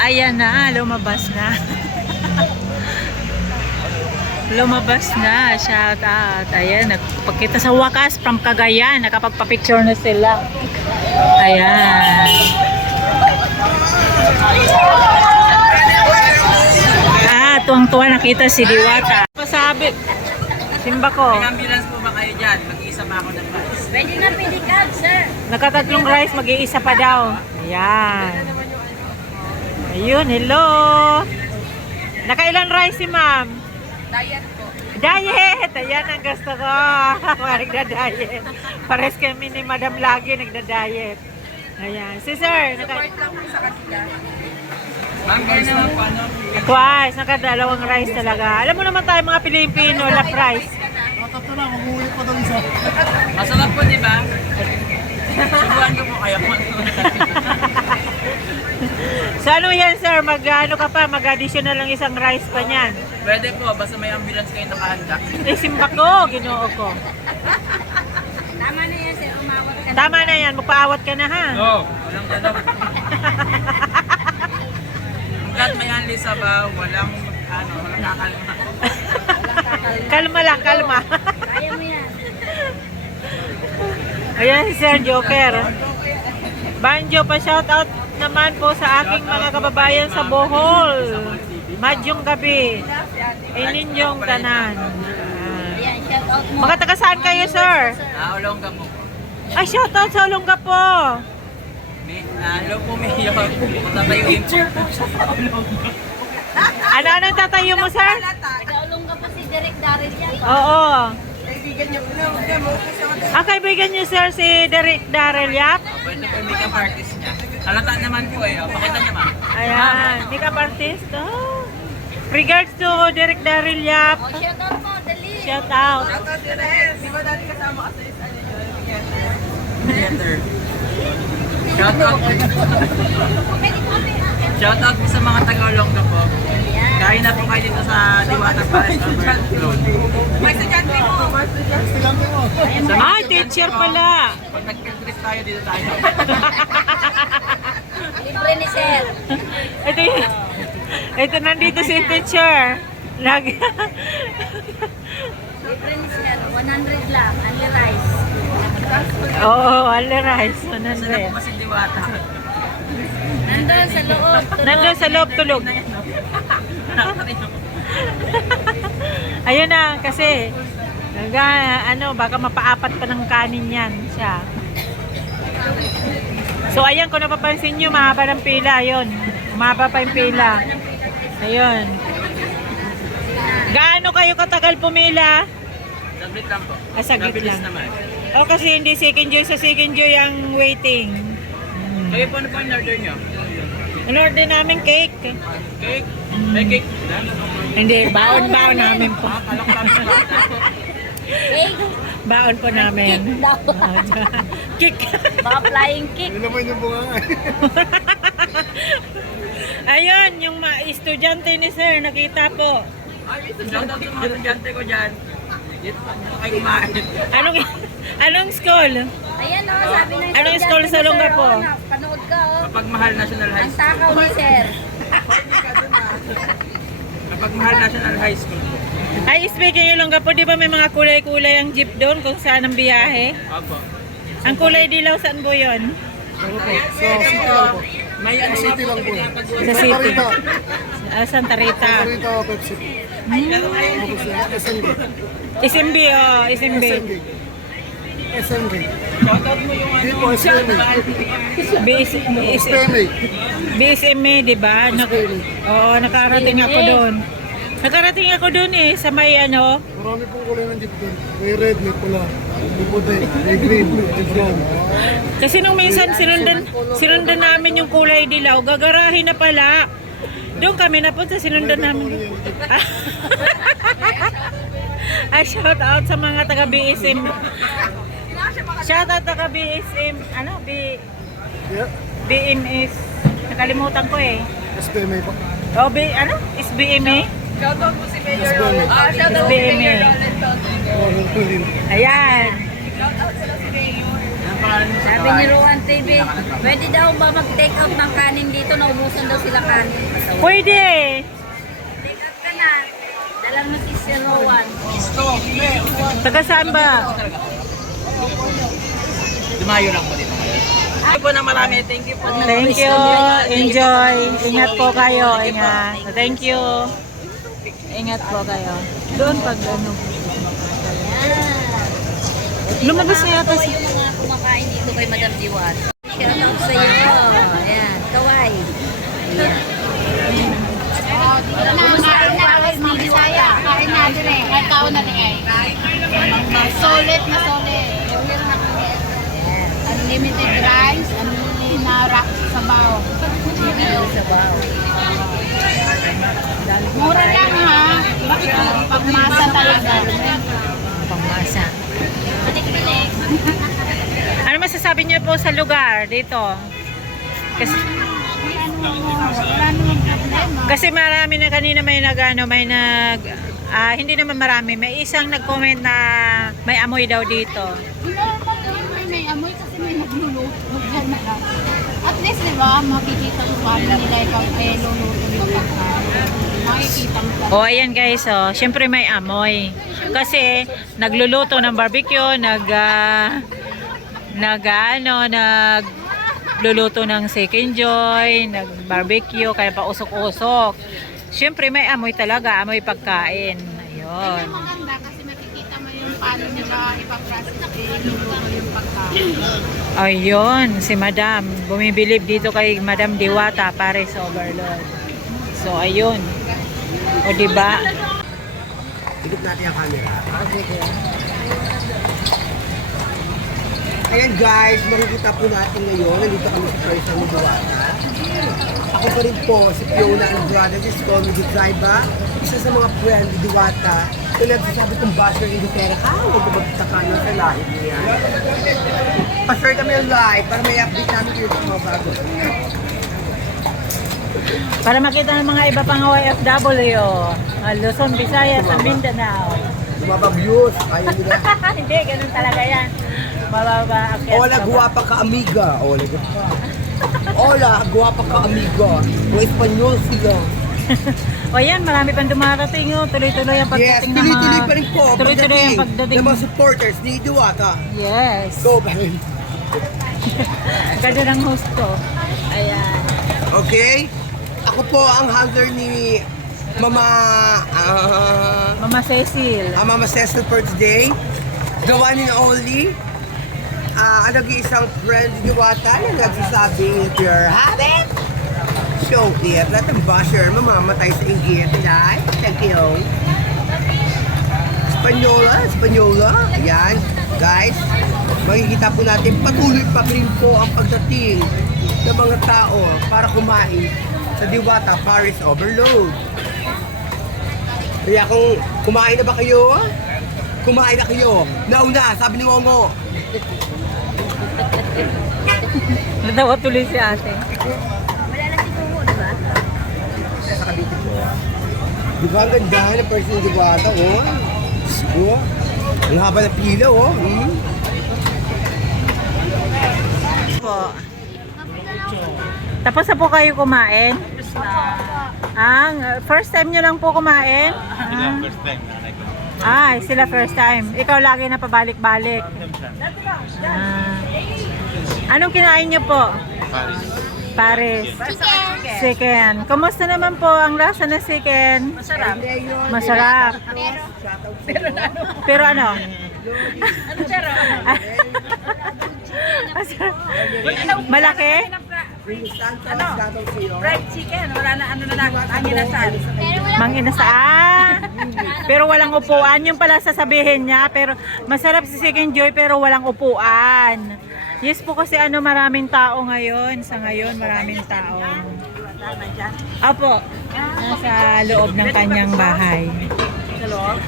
Ayan na, lumabas na. Lumabas na, shout out. Ayan, nagpakita sa wakas from Cagayan, nakapagpa-picture na sila. Ayan. Tuwang-tuwa nakita si Diwata. Pasabi, simba ko. May ambulance po ba kayo dyan? Mag-iisa pa ako ng rice. Pwede na pedicab, sir. Nakatatlong rice, mag-iisa pa daw. Ayan. Ayun, hello. Nakailan rice si ma'am? Diet po. Diet! Ayan ang gusto ko. Nagda-diet. Pares kami ni Madam lagi nagda-diet. Ayan. Si sir. Support lang po sa kanila. Ma'am, kayo naman po ano? Twice. Nakadalawang rice talaga. Alam mo naman tayo mga Pilipino, lap rice. Tatlo na, mag-uwi pa daw isa. Masarap po, di ba? Subuhan ko po kayo. So ano yan sir? Mag-ano ka pa? Mag-additional lang isang rice pa niyan. Pwede po, basta may ambulance kayo nakahanda. Eh, simba ko. Ginoo ko. Tama na yan, sir. Umawat ka na. Tama na yan. Magpaawat ka na ha. No, walang ganap. Hanggat may anli sa ba, walang kakalma. Kalma lang, kalma. Kaya mo yan. Ayan si Sir Joker. Banjo, pa-shoutout naman po sa aking mga kababayan sa Bohol. Madyong gabi. Ay ninyong tanan. Ayan, shout out mo. Mga taga saan kayo, sir? Ulongga po. Ay, shoutout sa Olongga po. Hello po, Mayor. Matatayuin po. Ano tatayo mo, sir? Nag-aulong ka po si Derek Darrell yan. Oo. Kaibigan niyo, sir, si Derek Darrell Yap. Pwede po yung makeup artist niya. Halata naman po eh. Pakita niya ma. Ayan, makeup artist. Oh. Regards to Derek Darrell Yap. Oh, shout out mo, dali. Shout out. Di ba dati kasama ka sa theater? Shout out. Shout out po sa mga taga-Olongga po. Kain na po kayo dito sa Diwata Palace Albert Road. May estudyante mo. Ay, teacher pala. Pag nag-trip tayo dito tayo. Libre ni sir. Ito nandito si teacher. Libre ni sir. 100 lang. Only rice. Oo, all rice. Saan na po kasi Diwata? Nandun sa loob. Tulog. Nandun sa loob tulog. Ayun na, kasi baka mapaapat pa ng kanin yan siya. So ayan, kung napapansin nyo, mahaba ng pila. Ayun, mahaba pa yung pila. Ayun. Gaano kayo katagal pumila? Saglit lang po. Saglit Mabilis lang. naman. O kasi hindi second joy, sa second joy ang waiting. Kayo po ano po yung order nyo? Ano order namin? Cake? Cake? May cake? Hindi, baon-baon namin po. Cake. Baon po namin. Kick daw. Kick. Baka flying kick. Hindi naman yung bunga nga. Ayun, yung estudyante ni sir, nakita po. Ay, shout out sa mga estudyante ko dyan. Dito kayo kumain. Anong school? Ayan o, sabi ng Anong estudyante school sa ni Olongga sir, po? oh, panood ka o. Kapagmahal National High Ang School. takaw ni sir. Kapagmahal National High School po. Ay, speaking yung Olongga po, di ba may mga kulay-kulay ang jeep doon kung saan ang biyahe? Opo. Ang kulay dilaw, saan po yun? Ano po? Sa city lang po. May ano City lang po. Sa city. Santa Santa Rita. Rita, Pepsi. Tapos SMB. SMB, oh, SMB. SMB. shout out mo yung Dito, SMB. SMB. BSMA, di ba? Oo, nakarating ako doon. Nakarating ako doon eh, sa may ano. Marami pong kulay ng jeep doon. May red, may pula, may puti, may green, may brown. Kasi nung minsan sinundan namin yung kulay dilaw, gagarahin na pala. Doon kami napunta, sinundan namin. Ay, shout out sa mga taga BSM. Shout out taga BSM, Yeah. BMS. Nakalimutan ko eh. SBMA pa. O, SBMA? Shout out po si Mayor SBMA. Shout SBMA. Ayan. Shout out sila si Mayor. Sabi ni Ruan TV, pwede daw ba mag-take out ng kanin dito? Naubusan daw sila kanin. Pwede. Take out ka na. Dalang mo si Sir Ruan. Taga saan ba? Dumayo lang po dito ngayon. Ay po na marami. Thank you po. Thank you. Enjoy. Ingat po kayo. Ingat. Thank you. Ingat po kayo. Doon pag ano. Lumabas na yata si... Yung mga kumakain dito kay Madam Diwat. Shout out sa iyo. Ayan. Kaway. Ayan. Kain na alas ni Bisaya. Kain na dire. Ay tao na tingay. Solid na solid. Unlimited rice, unlimited na rock sabaw. Sabaw. Mura lang ha. Pagmasa talaga. Pangmasa. Ano masasabi niyo po sa lugar dito? Kasi marami na kanina may hindi naman marami. May isang nag-comment na may amoy daw dito. May amoy kasi may nagluluto dyan na lang. At least diba, makikita ko paano nila ikaw luluto yung pagkain. Makikita mo lang. Oh, ayan guys, oh. Syempre may amoy. Kasi nagluluto ng barbecue, nagluluto ng second joy, nag-barbecue, kaya pa usok-usok. Syempre may amoy talaga, amoy pagkain. Ayun. Yung maganda kasi makikita mo yung paano nila ipaprocess luluto yung pagkain. Ayun, si Madam. Bumibilib dito kay Madam Diwata, Paris Overload. So, ayun. O, diba? Higit natin ang camera. Ayan guys, makikita po natin ngayon. Nandito kami sa Paris Overload. Ako pa rin po, si Fiona Andrade, just call me Dutraiba. Isa sa mga friend ni Diwata. Ito nagsasabi kong basher in Duterte. Huwag ko magtaka na sa live niya. Pa-share kami yung live para may update namin kayo sa mga bago. Para makita ng mga iba pang OFW. Luzon, Visayas, at Mindanao. Lumababiyos, ayaw nila. Hindi, ganun talaga yan. Mababa, akyat. Hola, guwapa ka amiga. Hola, guwapa ka amiga. Mga Espanyol sila. O yan, marami pang dumarating. Oh. Tuloy-tuloy ang Yes, pagdating ng tuloy-tuloy pa rin po. Tuloy-tuloy ang pagdating. Ng mga supporters ni Diwata. Yes. Go pa rin. Ganda ng host ko. Ayan. Okay? Ako po ang handler ni Mama Mama Cecil. Mama Cecil for today. The one and only. Ang nag-iisang friend ni Diwata na nagsasabing if you're habit, show it. Lahat ng basher, mamamatay sa inggit. Right? Thank you. Espanyola. Ayan. Guys, makikita po natin patuloy pa rin po ang pagdating ng mga tao para kumain sa Diwata Paris Overload. Kaya kung kumain na ba kayo? Kumain na kayo. Nauna, sabi ni Ngongo. Natawa tuloy si ate. Wala na si Tungo, diba? Sa Cavite po. Di ba ang ganda ng person ng Diwata, oh? Oh, ang haba ng pila, oh. Po. Tapos na po kayo kumain? First time nyo lang po kumain? First time, nanay ko. Sila first time. Ikaw lagi na pabalik-balik. Anong kinain nyo po? Paris. Chicken. Kumusta naman po ang lasa ng chicken? Masarap. Pero ano? Malaki? Fried chicken. Wala na ano na lang. Ang inasal. Manginasaan. Pero walang upuan. Yung pala sasabihin niya. Pero masarap si Chicken Joy pero walang upuan. Yes po kasi maraming tao ngayon. Sa ngayon maraming tao. Apo. Nasa loob ng kanyang bahay.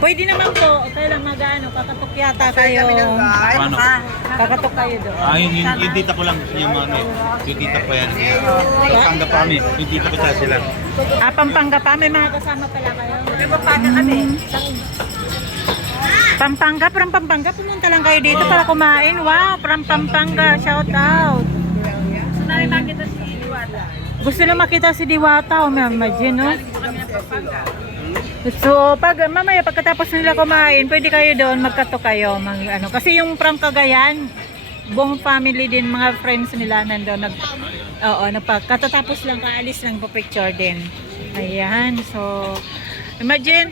Pwede naman po. Kailan kakatok yata kayo. Paano? Kakatok kayo doon. Yung tita ko lang, yung yung tita ko yan. Pampanga pa kami, yung tita ko sa sila. Pampanga pa. May mga kasama pala kayo. May papaga kami. Pampanga, from Pampanga, pumunta lang kayo dito para kumain. Wow, from Pampanga, shout out. Gusto namin makita si Diwata. Gusto na makita si Diwata, imagine, no? Galing po kami ng Pampanga. So, mamaya pagkatapos nila kumain, pwede kayo doon, magkato kayo, kasi yung from Cagayan, buong family din, mga friends nila nandoon, katatapos lang, kaalis lang po picture din. Ayan, so, imagine,